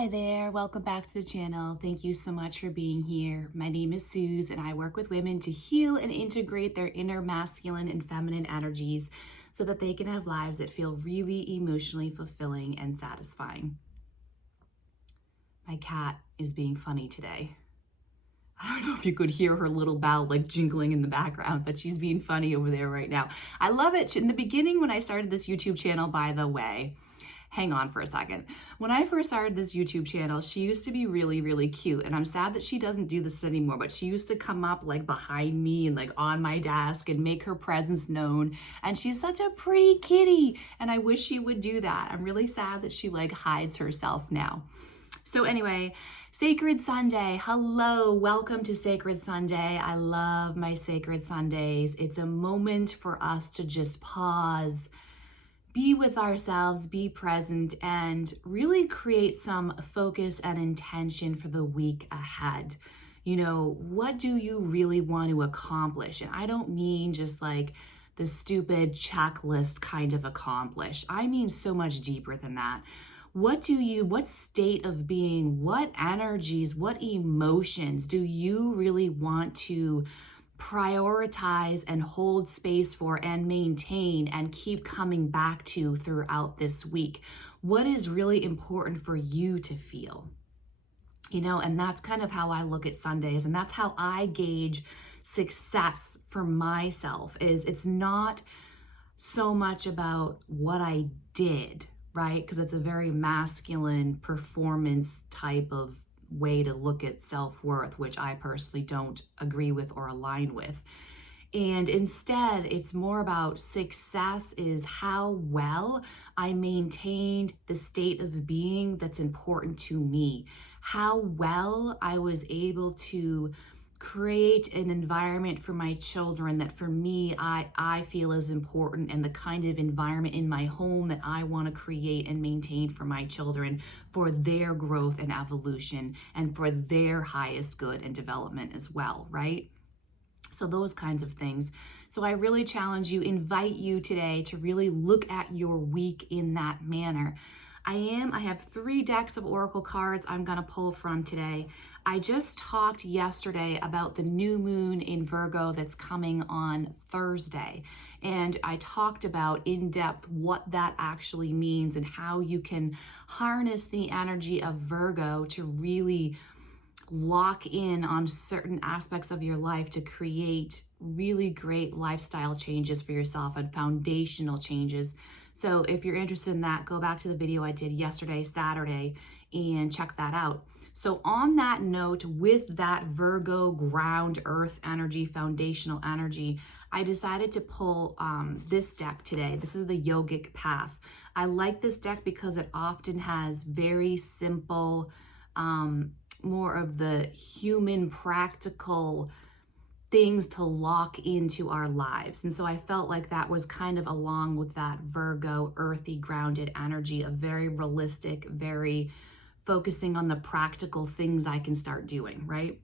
Hi there, welcome back to the channel. Thank you so much for being here. My name is Suze and I work with women to heal and integrate their inner masculine and feminine energies so that they can have lives that feel really emotionally fulfilling and satisfying. My cat is being funny today. I don't know if you could hear her little bell like jingling in the background, but she's being funny over there right now. I love it. In the beginning when I started this YouTube channel, by the way, hang on for a second. When I first started this YouTube channel, she used to be really, really cute. And I'm sad that she doesn't do this anymore, but she used to come up like behind me and like on my desk and make her presence known. And she's such a pretty kitty. And I wish she would do that. I'm really sad that she like hides herself now. So anyway, Sacred Sunday. Hello, welcome to Sacred Sunday. I love my Sacred Sundays. It's a moment for us to just pause, be with ourselves, be present, and really create some focus and intention for the week ahead. You know, what do you really want to accomplish? And I don't mean just like the stupid checklist kind of accomplish. I mean so much deeper than that. What state of being, what energies, what emotions do you really want to prioritize and hold space for and maintain and keep coming back to throughout this week? What is really important for you to feel? You know, and that's kind of how I look at Sundays, and that's how I gauge success for myself. Is it's not so much about what I did, right? Because it's a very masculine performance type of way to look at self-worth, which I personally don't agree with or align with. And instead, it's more about success is how well I maintained the state of being that's important to me, how well I was able to create an environment for my children that for me, I feel is important, and the kind of environment in my home that I want to create and maintain for my children for their growth and evolution and for their highest good and development as well, right? So those kinds of things. So I really challenge you, invite you today to really look at your week in that manner. I have 3 decks of Oracle cards I'm going to pull from today. I just talked yesterday about the new moon in Virgo that's coming on Thursday. And I talked about in depth what that actually means and how you can harness the energy of Virgo to really lock in on certain aspects of your life to create really great lifestyle changes for yourself and foundational changes. So if you're interested in that, go back to the video I did yesterday, Saturday, and check that out. So on that note, with that Virgo ground earth energy, foundational energy, I decided to pull this deck today. This is the Yogic Path. I like this deck because it often has very simple, more of the human practical things to lock into our lives. And so I felt like that was kind of along with that Virgo earthy grounded energy, a very realistic, very focusing on the practical things I can start doing, right?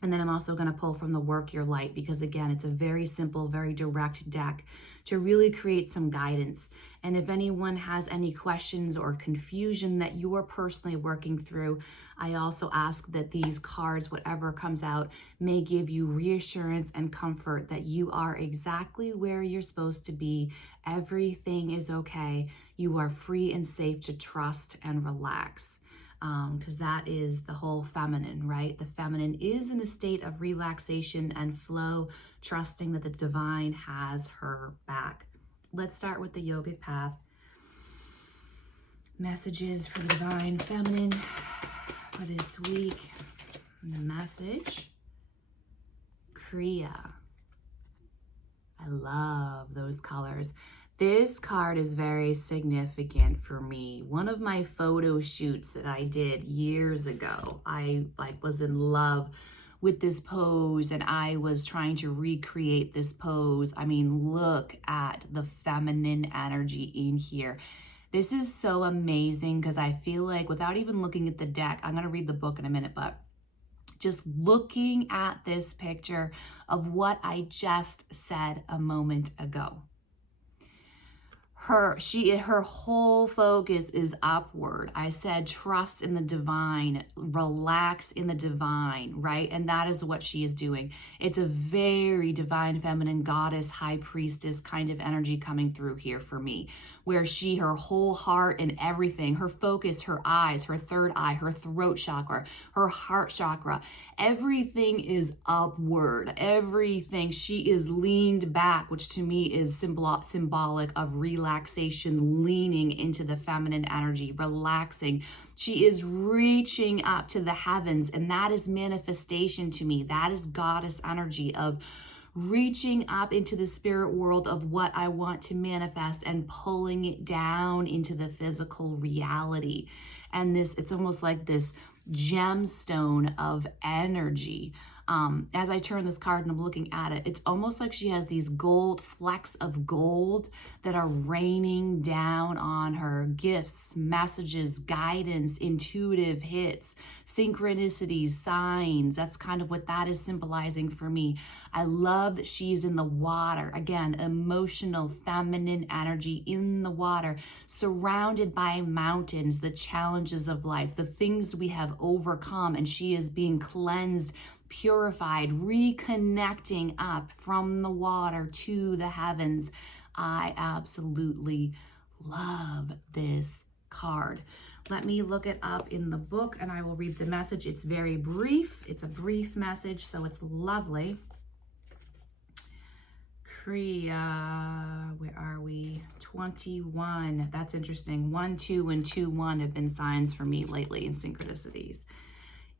And then I'm also going to pull from the Work Your Light because, again, it's a very simple, very direct deck to really create some guidance. And if anyone has any questions or confusion that you're personally working through, I also ask that these cards, whatever comes out, may give you reassurance and comfort that you are exactly where you're supposed to be. Everything is okay. You are free and safe to trust and relax. Because that is the whole feminine, right? The feminine is in a state of relaxation and flow, trusting that the divine has her back. Let's start with the Yogic Path. Messages for the divine feminine for this week. And the message, Kriya. I love those colors. This card is very significant for me. One of my photo shoots that I did years ago, I was in love with this pose and I was trying to recreate this pose. I mean, look at the feminine energy in here. This is so amazing because I feel like without even looking at the deck, I'm going to read the book in a minute, but just looking at this picture of what I just said a moment ago. Her whole focus is upward. I said trust in the divine, relax in the divine, right? And that is what she is doing. It's a very divine feminine goddess, high priestess kind of energy coming through here for me, where her whole heart and everything, her focus, her eyes, her third eye, her throat chakra, her heart chakra, everything is upward. Everything. She is leaned back, which to me is symbolic of relaxation, leaning into the feminine energy, relaxing. She is reaching up to the heavens, and that is manifestation to me. That is goddess energy of reaching up into the spirit world of what I want to manifest and pulling it down into the physical reality. And it's almost like this gemstone of energy. As I turn this card and I'm looking at it, it's almost like she has these gold flecks of gold that are raining down on her. Gifts, messages, guidance, intuitive hits, synchronicities, signs. That's kind of what that is symbolizing for me. I love that she's in the water. Again, emotional, feminine energy in the water, surrounded by mountains, the challenges of life, the things we have overcome, and she is being cleansed, purified, reconnecting up from the water to the heavens. I absolutely love this card. Let me look it up in the book and I will read the message. It's very brief. It's a brief message, so it's lovely. Kriya, where are we? 21. That's interesting. 1, 2, and 2, 1 have been signs for me lately in synchronicities.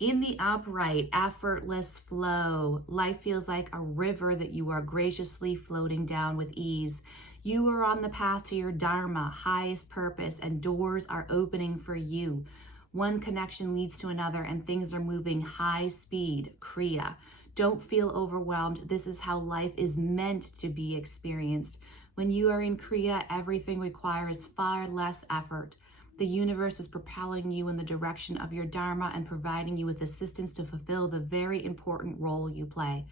In the upright, effortless flow, life feels like a river that you are graciously floating down with ease. You are on the path to your dharma, highest purpose, and doors are opening for you. One connection leads to another, and things are moving high speed. Kriya. Don't feel overwhelmed. This is how life is meant to be experienced. When you are in Kriya, everything requires far less effort. The universe is propelling you in the direction of your dharma and providing you with assistance to fulfill the very important role you play.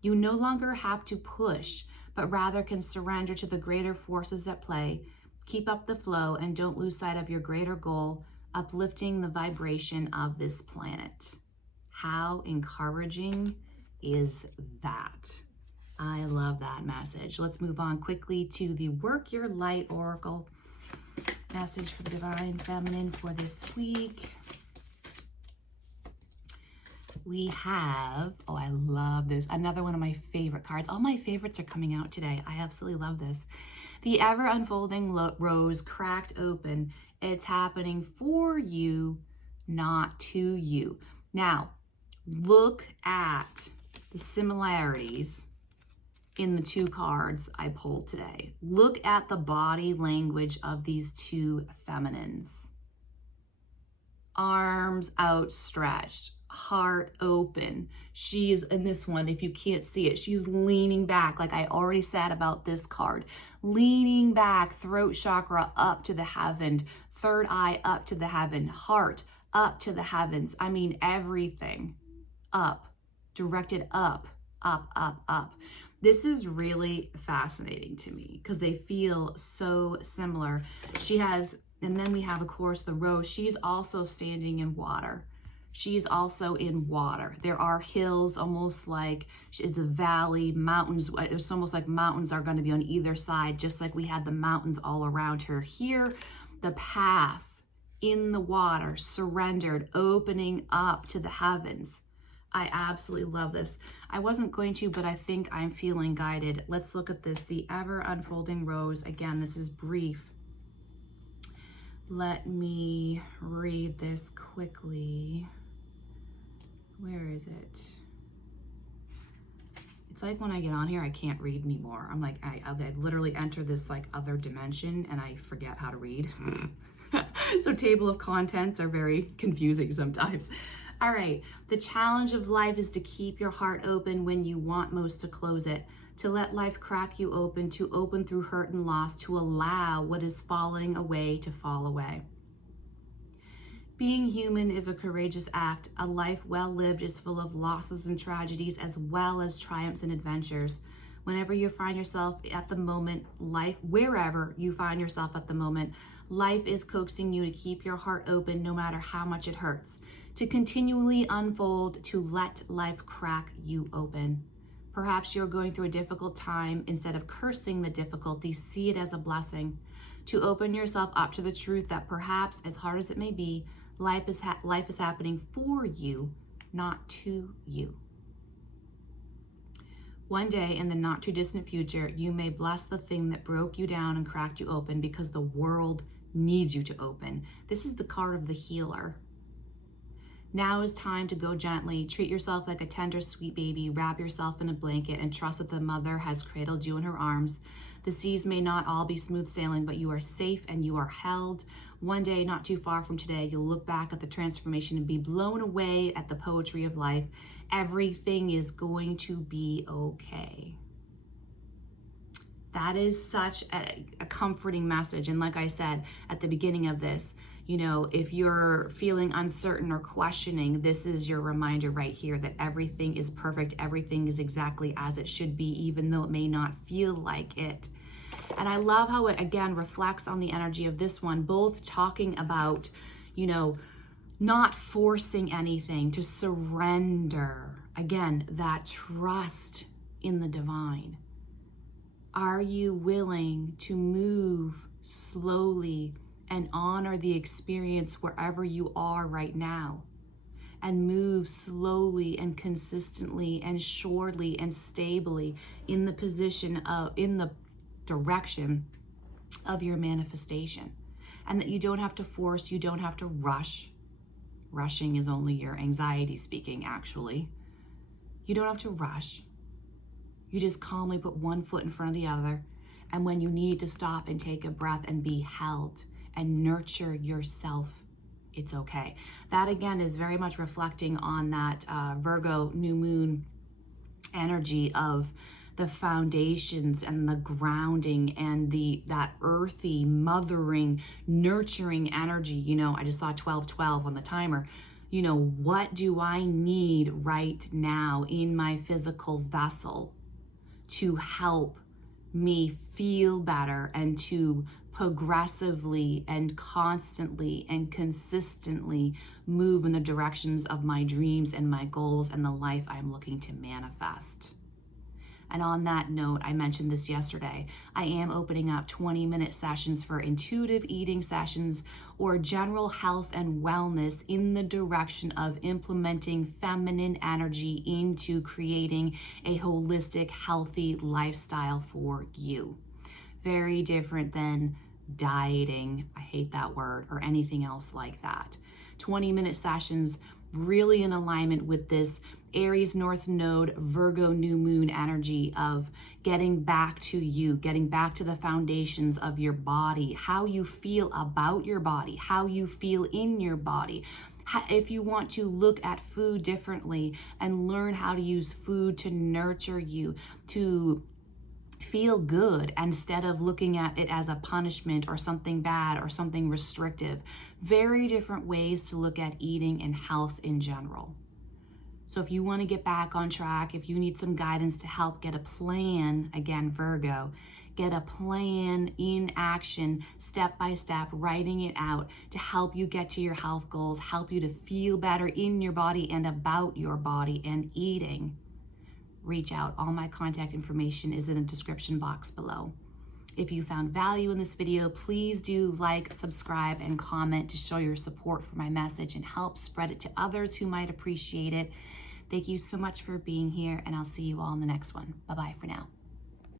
You no longer have to push, but rather can surrender to the greater forces at play. Keep up the flow and don't lose sight of your greater goal, uplifting the vibration of this planet. How encouraging is that? I love that message. Let's move on quickly to the Work Your Light Oracle message for the Divine Feminine for this week. We have, oh, I love this. Another one of my favorite cards. All my favorites are coming out today. I absolutely love this. The ever unfolding rose cracked open. It's happening for you, not to you. Now, look at the similarities in the two cards I pulled today. Look at the body language of these two feminines. Arms outstretched, heart open. She's in this one, if you can't see it, she's leaning back, like I already said about this card. Leaning back, throat chakra up to the heaven, third eye up to the heaven, heart up to the heavens. I mean, everything up, directed up, up, up, up. This is really fascinating to me because they feel so similar. She has, and then we have, of course, the rose. She's also standing in water. She's also in water. There are hills, almost like the valley, mountains. It's almost like mountains are going to be on either side, just like we had the mountains all around her. Here, the path in the water, surrendered, opening up to the heavens. I absolutely love this. I wasn't going to, but I think I'm feeling guided. Let's look at this. The ever unfolding rose. Again, this is brief. Let me read this quickly. Where is it? It's like when I get on here, I can't read anymore. I'm like, I literally enter this like other dimension and I forget how to read. So table of contents are very confusing sometimes. All right, the challenge of life is to keep your heart open when you want most to close it, to let life crack you open, to open through hurt and loss, to allow what is falling away to fall away. Being human is a courageous act. A life well lived is full of losses and tragedies as well as triumphs and adventures. Whenever you find yourself at the moment, life, wherever you find yourself at the moment, life is coaxing you to keep your heart open no matter how much it hurts, to continually unfold, to let life crack you open. Perhaps you're going through a difficult time. Instead of cursing the difficulty, see it as a blessing. To open yourself up to the truth that perhaps, as hard as it may be, life is happening for you, not to you. One day in the not too distant future, you may bless the thing that broke you down and cracked you open because the world needs you to open. This is the card of the healer. Now is time to go gently. Treat yourself like a tender, sweet baby. Wrap yourself in a blanket and trust that the mother has cradled you in her arms. The seas may not all be smooth sailing, but you are safe and you are held. One day, not too far from today, you'll look back at the transformation and be blown away at the poetry of life. Everything is going to be okay. That is such a comforting message. And like I said at the beginning of this, if you're feeling uncertain or questioning, this is your reminder right here that everything is perfect. Everything is exactly as it should be, even though it may not feel like it. And I love how it, again, reflects on the energy of this one, both talking about, not forcing anything, to surrender. Again, that trust in the divine. Are you willing to move slowly and honor the experience wherever you are right now? And move slowly and consistently and surely and stably in the direction of your manifestation. And that you don't have to force, you don't have to rush. Rushing is only your anxiety speaking, actually. You don't have to rush. You just calmly put one foot in front of the other. And when you need to stop and take a breath and be held and nurture yourself, it's okay. That again is very much reflecting on that Virgo new moon energy of the foundations and the grounding and that earthy, mothering, nurturing energy. I just saw 1212 on the timer. What do I need right now in my physical vessel to help me feel better and to progressively and constantly and consistently move in the directions of my dreams and my goals and the life I'm looking to manifest. And on that note, I mentioned this yesterday, I am opening up 20-minute sessions for intuitive eating sessions or general health and wellness in the direction of implementing feminine energy into creating a holistic, healthy lifestyle for you. Very different than dieting, I hate that word, or anything else like that. 20-minute sessions really in alignment with this Aries North Node, Virgo new moon energy of getting back to you, getting back to the foundations of your body, how you feel about your body, how you feel in your body. If you want to look at food differently and learn how to use food to nurture you, to feel good instead of looking at it as a punishment or something bad or something restrictive. Very different ways to look at eating and health in general. So if you want to get back on track, if you need some guidance to help get a plan, again, Virgo, get a plan in action, step by step, writing it out to help you get to your health goals, help you to feel better in your body and about your body and eating, reach out. All my contact information is in the description box below. If you found value in this video, please do like, subscribe, and comment to show your support for my message and help spread it to others who might appreciate it. Thank you so much for being here, and I'll see you all in the next one. Bye-bye for now.